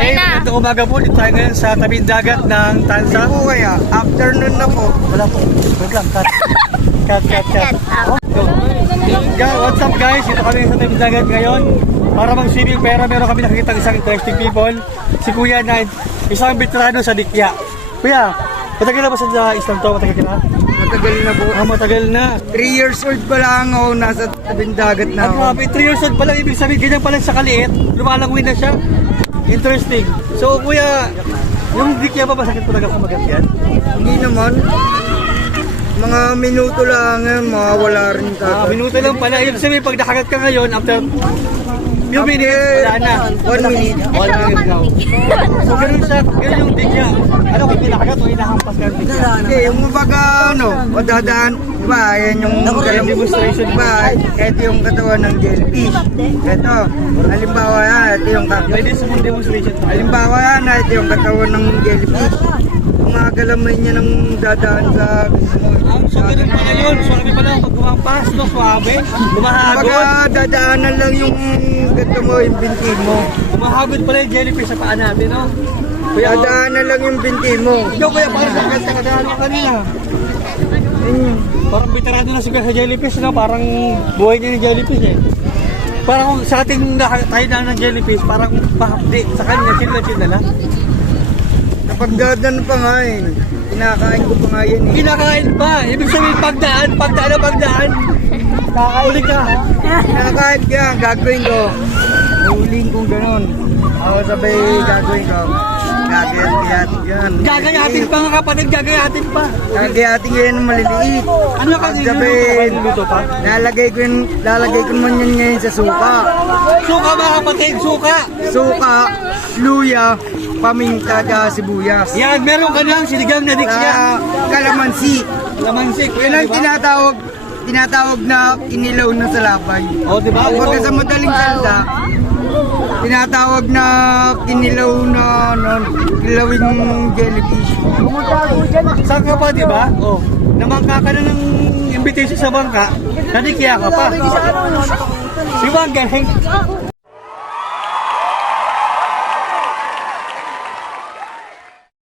Okay, ito umaga po. Dito tayo ngayon sa tabing dagat ng Tansa. Po kaya, afternoon na po. Wala po. Wait lang. Cut. Go. Yeah, what's up guys? Ito kami sa tabing dagat ngayon. Para mag-swimming pero meron kami nakikita isang interesting people. Si Kuya na isang veterano sa Dikya. Kuya, matagal na ba sa Islam to? Matagal ka na? Matagal na po. Matagal na. 3 years old pa lang ako, nasa tabing dagat na At ako. grabe, 3 years old pa lang. Ibig sabihin, ganyan pa lang sa kaliit. Lumalangoy na siya. Interesting. So, Kuya, yung Dikya ba masakit talaga sa magat yan? Hindi naman. Mga minuto lang, mawawala rin ka. Minuto lang pala. Ibig sabihin, pag nakagat ka ngayon, after few minutes, wala na. 1 minute. 1 minute now. So, ganun siya. Ganun yung Dikya. Ano kung kinakagat o hinahampas ka ng Dikya? Okay, yung mabaga, madadaan, diba, yan yung demonstration. diba, ito yung katawan ng jellyfish. Ito, halimbawa yan, ito yung Pwede sa mga demonstration. halimbawa yan, ito yung katawan ng jellyfish. Kung mga galamay niya ng dadaan sa So, ganun pala yun. So, sabi pala, pag kumampas, no, suabe, lumahagod. Baga dadaanan lang yung gato mo, yung binti mo. Lumahagod pala yung jellyfish sa paa natin, no? Kuya, Dadaanan lang yung binti mo. ikaw kaya parang sa kanta kadaan mo kanina. Parang veterano na siguro sa jellyfish, no? Parang buhay niya yung jellyfish, eh. Parang kung sa ating tayo na ng jellyfish, parang mahapdi. Sa kanya, chill na lang. Kapag dadaan pa nga kinakain ko pa nga yan eh. Kinakain pa. Ibig sabihin, pagdaan. Huli ka. Kinakain ko yan, gagawin ko. Huling kong ganun. Ako sabay gagawin ko. Gagayatin yan. Gagayatin pa nga kapatid, gagayatin pa. Gagayatin yan ng maliliit. Ano kasi Sabihin, luto pa? lalagay ko naman yan ngayon sa suka. Suka mga kapatid, suka. Suka, luya, paminta, sibuyas. Yan, meron ka ng sinigang na Dikya. Sa kalamansi. Lamansik. Yun ang tinatawag na kinilaw na salabay. O, diba? Pagka sa madaling salda, tinatawag na kinilaw na kilawing jellyfish. Saan ka pa, diba? O, namangka ka na ng invitation sa bangka, nadikya ka pa. Di ba ang galing?